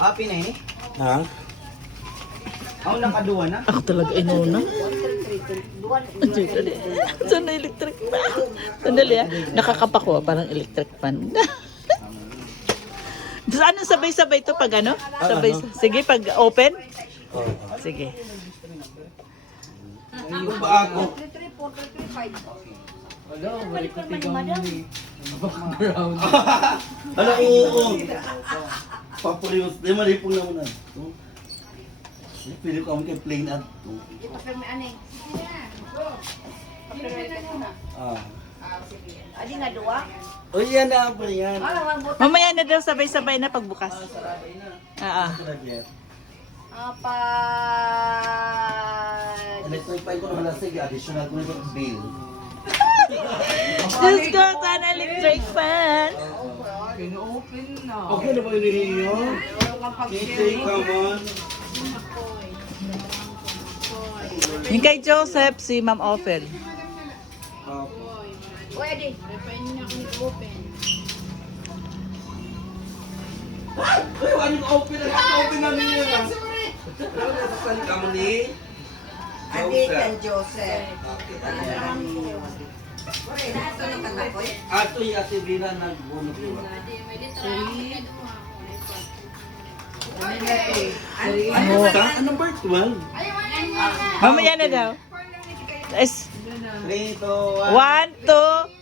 Happy na eh. Ha? Ako nakaduwa na. Ako talaga inuna. Saan na electric fan? Sandali ah. Nakakapak ko, parang electric fan. Ano sabay-sabay to pag ano? Sabay. Sige, pag open. Oo. Sige. Yung ba ako? Ano, oo. Papurios. Di maripong na muna. Pili ko kami kay plain at. Adi nga duwa. O yan na po yan. Mamaya na daw sabay-sabay na pagbukas. Ah. Apa. Electric pa ko naman lasig. Additional ko na bill. Diyos ko, sana electric fan. Okay na ba yun ninyo? Kitty, come on. Yung kay Joseph, si Ma'am Ophel. O Adi. Ay, anong open na? Open na niya. Saan ka mo ni? Adi kan Joseph. Ato yung ate Vina nagbunot ko. Ano ka? Anong birth 12? Mamaya na daw. 3, 2, 1. 1, 2.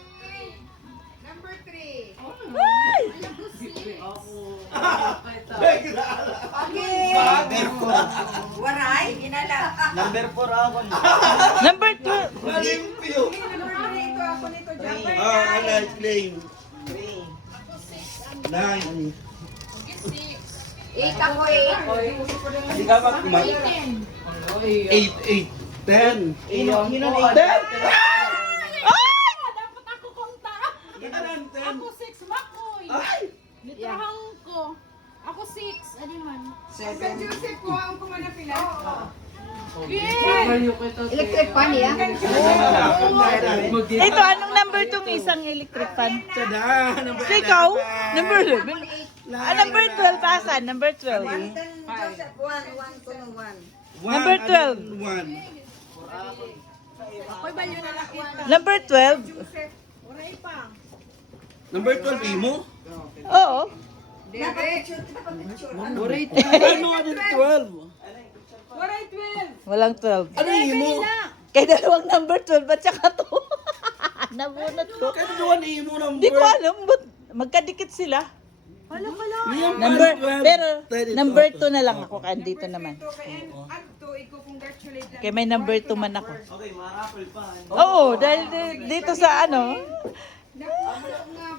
Waray, ginala. Number 4 ako. Number 12. Malimpyo! Ito ako nito dyan. Ah, like claim. 9. Ika ko eh. Hindi ka ba kumag? 8, 10. Yun ang 8. Dapat ako konta. Ako 6 makoy. Ay! Litrahan ko. Ako 6. Ano man? 7. Joseph po ang kumanapila. Electric fan ya. Ito, anong number tong isang electric fan? Tada! Ikaw? Number 11? Ah, number 12 asan? Number 12. Joseph 1 kuno 1. Number 12. 1. Ako'y balyo na nakita. Number 12? Uray pa. Number 12 imo? Oo. Ano nga din 12? Uray 12. Walang 12. Ano imo? Kay dalawang number 12 at saka to. Nabunot ko. Kaya doon imo number. Hindi ko alam, but magkadikit sila. Yan, Number, 12. pero Pwede number to. 2 na lang ako, andito naman. Adto, iko-congratulate lang. Kaya may number 2 man ako. Okay, ma-raffle pa. Oo, dahil dito sa ano. Nga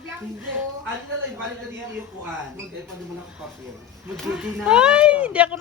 black ko. Ano na lang, balik na din yung upuan. Kaya pwede mo na kapapir. Ay, hindi ako